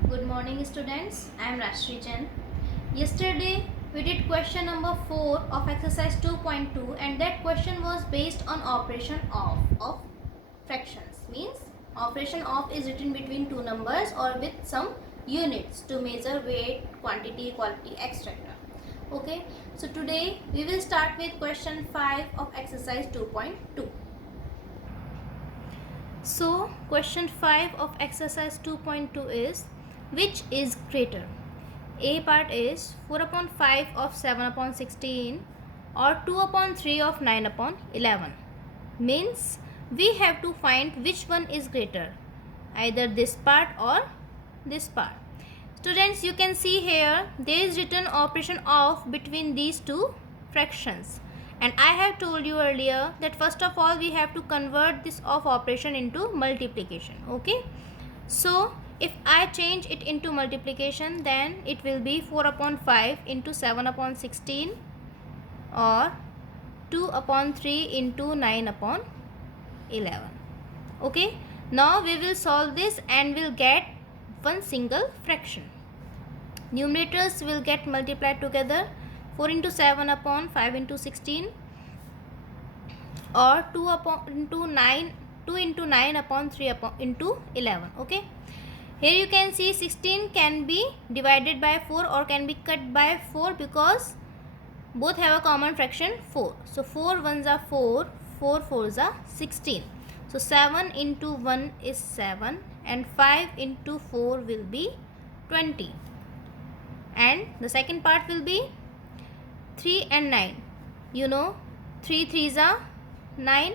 Good morning students, I am Rashri Chen. Yesterday we did question number 4 of exercise 2.2 and that question was based on operation of fractions. Means operation of is written between two numbers or with some units to measure weight, quantity, quality, etc. Okay, so today we will start with question 5 of exercise 2.2. So question 5 of exercise 2.2 is which is greater? A part is 4 upon 5 of 7 upon 16 or 2 upon 3 of 9 upon 11. Means we have to find which one is greater, either this part or this part. Students, you can see here there is written operation of between these two fractions, and I have told you earlier that first of all we have to convert this of operation into multiplication. Okay, so if I change it into multiplication, then it will be 4 upon 5 into 7 upon 16 or 2 upon 3 into 9 upon 11. Okay, now we will solve this and will get one single fraction. Numerators will get multiplied together, 4 into 7 upon 5 into 16 or 2 into 9 upon 3 upon into 11. Okay, here you can see 16 can be divided by 4 or can be cut by 4 because both have a common fraction 4. So 4 ones are 4, 4 fours are 16. So 7 into 1 is 7 and 5 into 4 will be 20. And the second part will be 3 and 9. You know 3 threes are 9.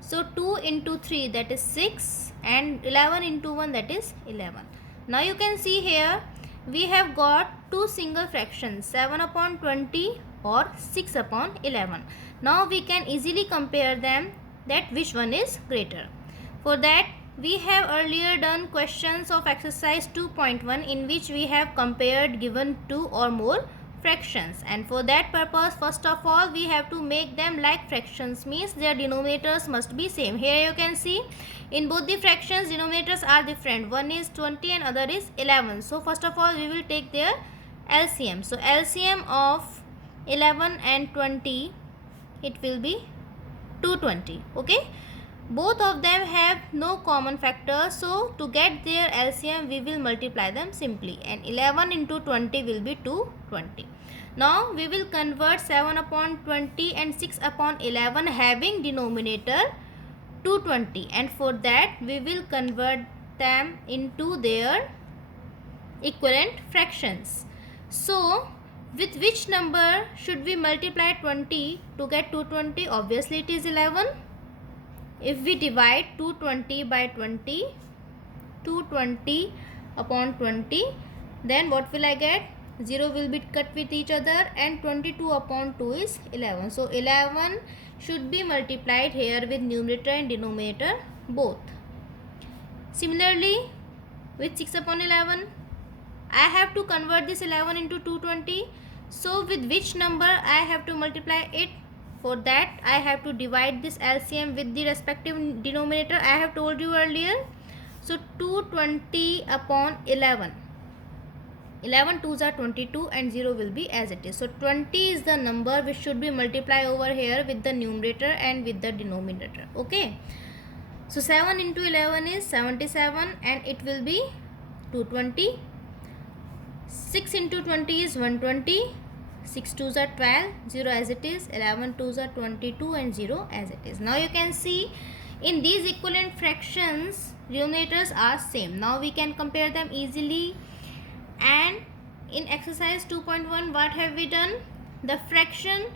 So 2 into 3 that is 6 and 11 into 1 that is 11. Now you can see here we have got two single fractions, 7 upon 20 or 6 upon 11. Now we can easily compare them that which one is greater. For that we have earlier done questions of exercise 2.1 in which we have compared given two or more fractions, and for that purpose first of all we have to make them like fractions, means their denominators must be same. Here you can see in both the fractions denominators are different, one is 20 and other is 11. So first of all we will take their LCM. So LCM of 11 and 20, it will be 220. Okay, both of them have no common factor, so to get their LCM we will multiply them simply, and 11 into 20 will be 220. Now we will convert 7 upon 20 and 6 upon 11 having denominator 220, and for that we will convert them into their equivalent fractions. So with which number should we multiply 20 to get 220? Obviously it is 11. If we divide 220 by 20, 220 upon 20, then what will I get? 0 will be cut with each other and 22 upon 2 is 11. So 11 should be multiplied here with numerator and denominator both. Similarly with 6 upon 11, I have to convert this 11 into 220. So with which number I have to multiply it? For that I have to divide this LCM with the respective denominator. I have told you earlier. So 220 upon 11. 11 twos are 22 and 0 will be as it is. So 20 is the number which should be multiplied over here with the numerator and with the denominator. Okay. So 7 into 11 is 77 and it will be 220. 6 into 20 is 120. 6 twos are 12, 0 as it is, 11 twos are 22 and 0 as it is. Now you can see in these equivalent fractions denominators are same. Now we can compare them easily, and in exercise 2.1 what have we done? The fraction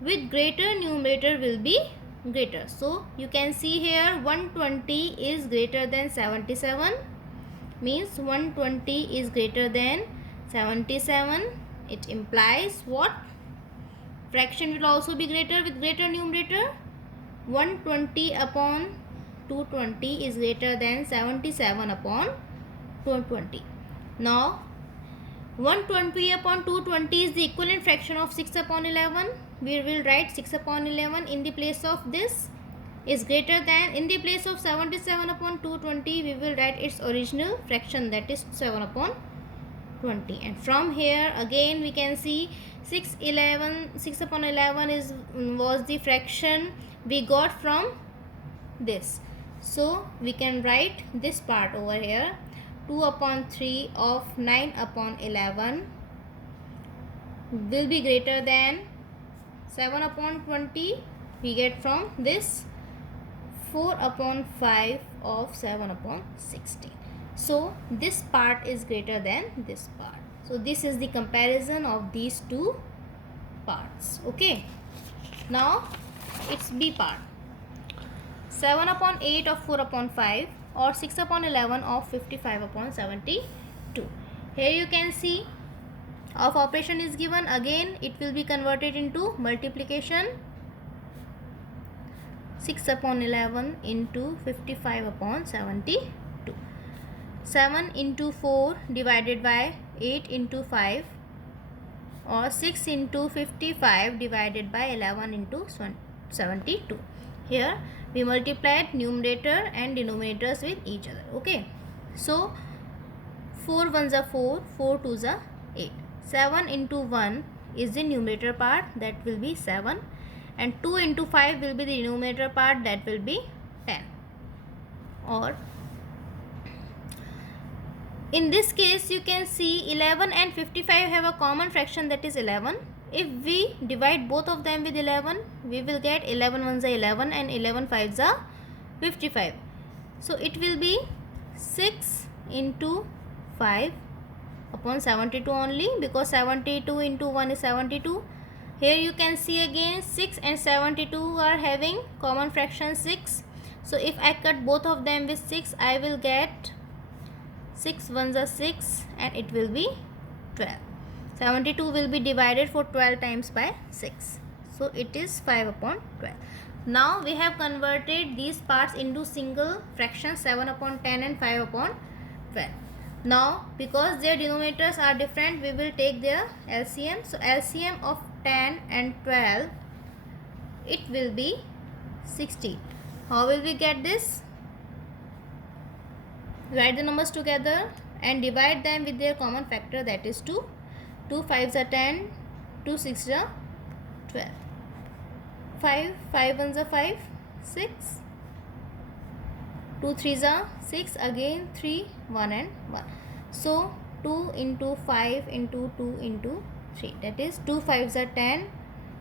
with greater numerator will be greater. So you can see here 120 is greater than 77, means 120 is greater than 77. It implies what? Fraction will also be greater with greater numerator. 120 upon 220 is greater than 77 upon 220. Now 120 upon 220 is the equivalent fraction of 6 upon 11. We will write 6 upon 11 in the place of this. is greater than, in the place of 77 upon 220 we will write its original fraction, that is 7 upon 20. And from here again we can see 6 upon 11 was the fraction we got from this. So we can write this part over here, 2 upon 3 of 9 upon 11 will be greater than 7 upon 20 we get from this, 4 upon 5 of 7 upon 16. So this part is greater than this part. So this is the comparison of these two parts. Okay, now it's B part. 7 upon 8 of 4 upon 5 or 6 upon 11 of 55 upon 72. Here you can see of operation is given. Again it will be converted into multiplication. 6 upon 11 into 55 upon 72. 7 into 4 divided by 8 into 5 or 6 into 55 divided by 11 into 72. Here we multiplied numerator and denominators with each other. Okay, so 4 ones are 4, 4 twos are 8. 7 into 1 is the numerator part, that will be 7, and 2 into 5 will be the denominator part, that will be 10. Or in this case you can see 11 and 55 have a common fraction, that is 11. If we divide both of them with 11 we will get 11 ones are 11 and 11 fives are 55. So it will be 6 into 5 upon 72 only, because 72 into 1 is 72. Here you can see again 6 and 72 are having common fraction 6. So if I cut both of them with 6 I will get 6 ones are 6 and it will be 12. 72 will be divided for 12 times by 6. So it is 5 upon 12. Now we have converted these parts into single fractions, 7 upon 10 and 5 upon 12. Now because their denominators are different we will take their LCM. So LCM of 10 and 12, it will be 60. How will we get this? Write the numbers together and divide them with their common factor, that is 2. 2 5s are 10, 2 6s are 12. 5 ones are 5, 6. 2 3s are 6, again 3, 1 and 1. So 2 into 5 into 2 into 3, that is 2 5s are 10,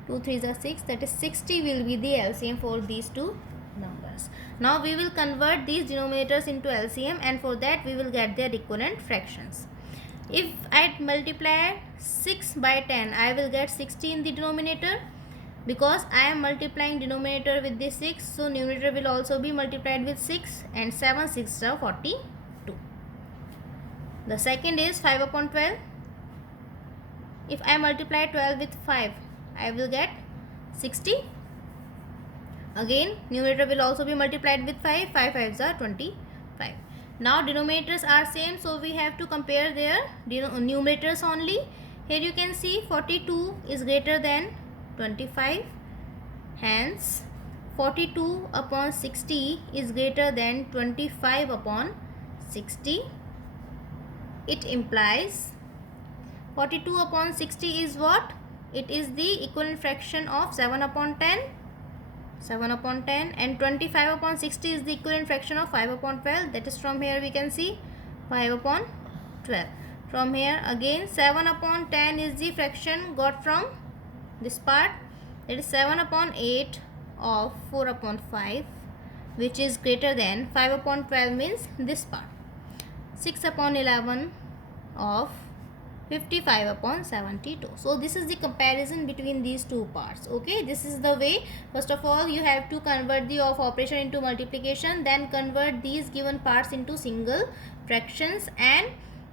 2 3s are 6, that is 60 will be the LCM for these two numbers. Now we will convert these denominators into LCM, and for that we will get their equivalent fractions. If I multiply 6 by 10 I will get 60 in the denominator, because I am multiplying denominator with the 6, so numerator will also be multiplied with 6, and 7 6 are 42. The second is 5 upon 12. If I multiply 12 with 5 I will get 60. Again numerator will also be multiplied with 5, 5 5s are 25. Now denominators are same, so we have to compare their numerators only. Here you can see 42 is greater than 25, hence 42 upon 60 is greater than 25 upon 60. It implies 42 upon 60 is what? It is the equivalent fraction of 7 upon 10. 7 upon 10, and 25 upon 60 is the equivalent fraction of 5 upon 12. That is, from here we can see 5 upon 12. From here again 7 upon 10 is the fraction got from this part, that is 7 upon 8 of 4 upon 5, which is greater than 5 upon 12 means this part. 6 upon 11 of 55 upon 72. So this is the comparison between these two parts. Okay, this is the way. First of all you have to convert the of operation into multiplication, then convert these given parts into single fractions, and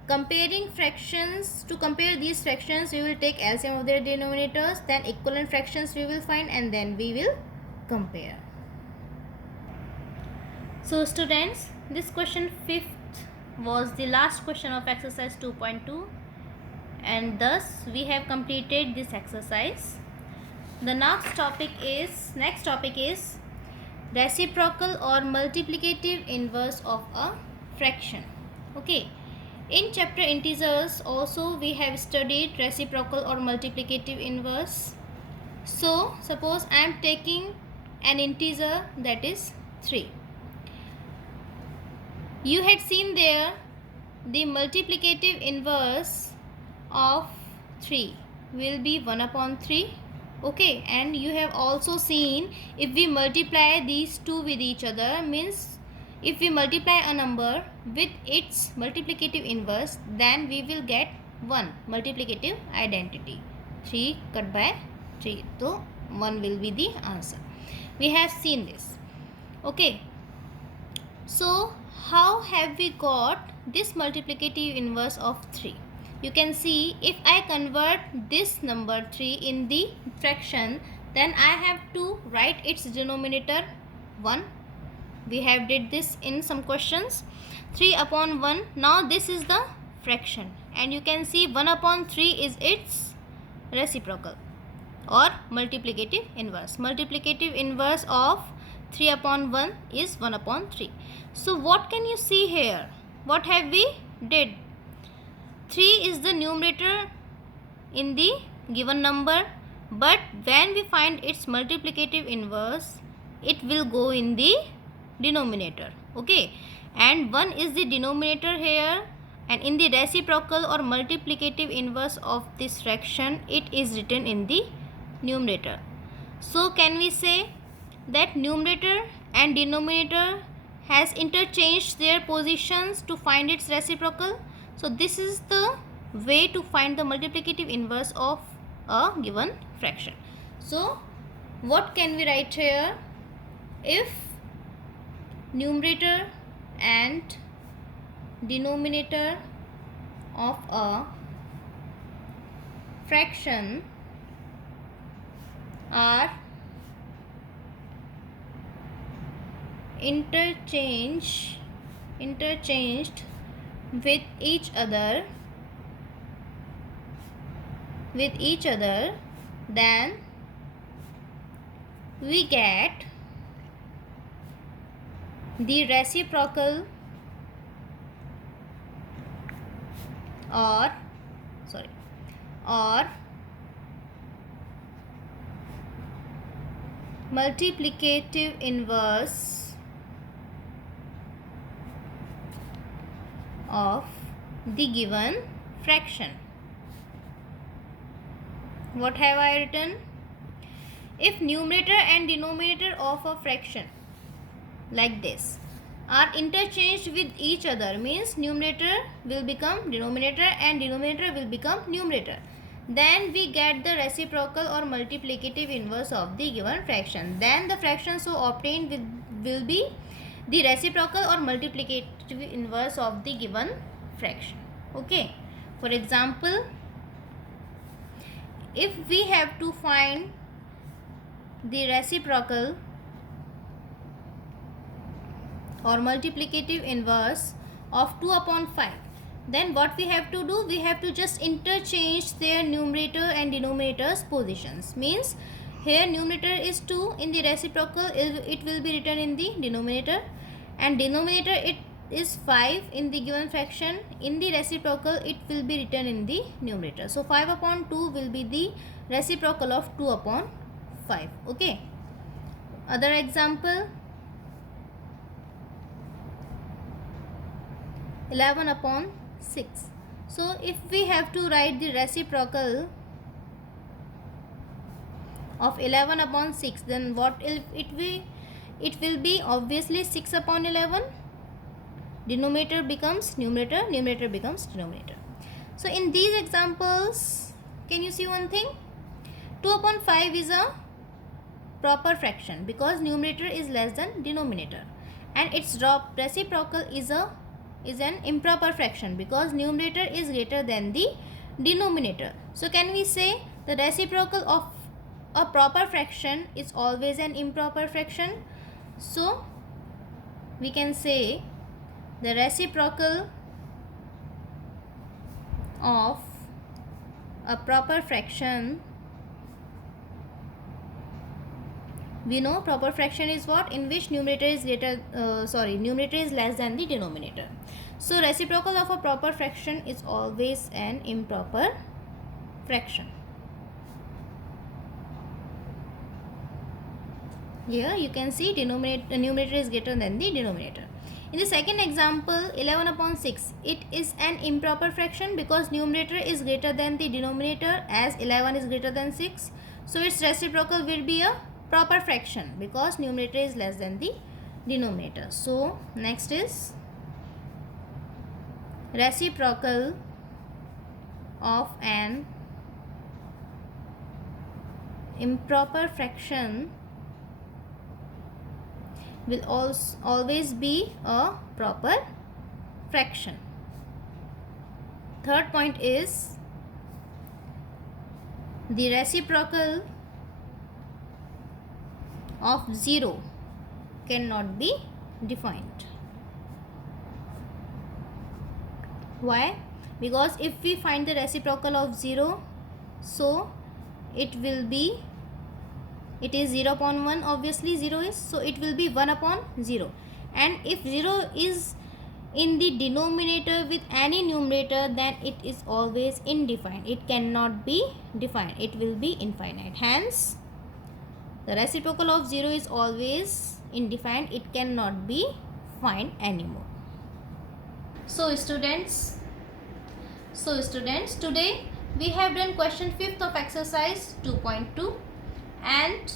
comparing fractions, to compare these fractions we will take LCM of their denominators, then equivalent fractions we will find, and then we will compare. So students, this question 5th was the last question of exercise 2.2, and thus we have completed this exercise. The next topic is reciprocal or multiplicative inverse of a fraction. Okay, in chapter integers also we have studied reciprocal or multiplicative inverse. So suppose I am taking an integer that is 3. You had seen there the multiplicative inverse of 3 will be 1 upon 3. Okay, and you have also seen if we multiply these two with each other, means if we multiply a number with its multiplicative inverse, then we will get 1 multiplicative identity. 3 cut by 3, so 1 will be the answer. We have seen this. Okay, so how have we got this multiplicative inverse of 3? You can see if I convert this number 3 in the fraction, then I have to write its denominator 1. We have did this in some questions. 3 upon 1. Now this is the fraction, and you can see 1 upon 3 is its reciprocal or multiplicative inverse. Multiplicative inverse of 3 upon 1 is 1 upon 3. So what can you see here? What have we did? 3 is the numerator in the given number, but when we find its multiplicative inverse, it will go in the denominator. Okay, and 1 is the denominator here, and in the reciprocal or multiplicative inverse of this fraction, it is written in the numerator. So can we say that numerator and denominator has interchanged their positions to find its reciprocal? So this is the way to find the multiplicative inverse of a given fraction. So what can we write here? If numerator and denominator of a fraction are interchanged with each other, then we get the reciprocal or multiplicative inverse of the given fraction. What have I written? If numerator and denominator of a fraction like this are interchanged with each other, means numerator will become denominator and denominator will become numerator, then we get the reciprocal or multiplicative inverse of the given fraction. Then the fraction so obtained will be the reciprocal or multiplicative inverse of the given fraction. Okay, for example, if we have to find the reciprocal or multiplicative inverse of 2 upon 5, then what we have to do? We have to just interchange their numerator and denominator's positions. Means here numerator is 2, in the reciprocal it will be written in the denominator, and denominator it is 5 in the given fraction. In the reciprocal it will be written in the numerator. So 5 upon 2 will be the reciprocal of 2 upon 5. Okay, other example, 11 upon 6. So if we have to write the reciprocal of 11 upon 6, then what it will be obviously 6 upon 11. Denominator becomes numerator, numerator becomes denominator. So in these examples, can you see one thing? 2 upon 5 is a proper fraction because numerator is less than denominator, and its reciprocal is an improper fraction because numerator is greater than the denominator. So can we say the reciprocal of a proper fraction is always an improper fraction? So we can say the reciprocal of a proper fraction we know proper fraction is what? In which numerator is numerator is less than the denominator. So reciprocal of a proper fraction is always an improper fraction. Here you can see numerator is greater than the denominator. In the second example, 11 upon 6, it is an improper fraction because numerator is greater than the denominator, as 11 is greater than 6. So its reciprocal will be a proper fraction because numerator is less than the denominator. So next is reciprocal of an improper fraction will always be a proper fraction. Third point is the reciprocal of 0 cannot be defined. Why? Because if we find the reciprocal of 0, so it is 0 upon 1, obviously 0 is, so it will be 1 upon 0. And if 0 is in the denominator with any numerator, then it is always indefinite. It cannot be defined. It will be infinite. Hence, the reciprocal of 0 is always indefinite. It cannot be defined anymore. So students, today we have done question 5th of exercise 2.2, and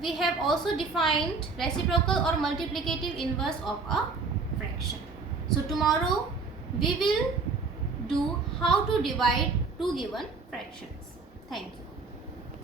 we have also defined reciprocal or multiplicative inverse of a fraction. So tomorrow we will do how to divide two given fractions. Thank you.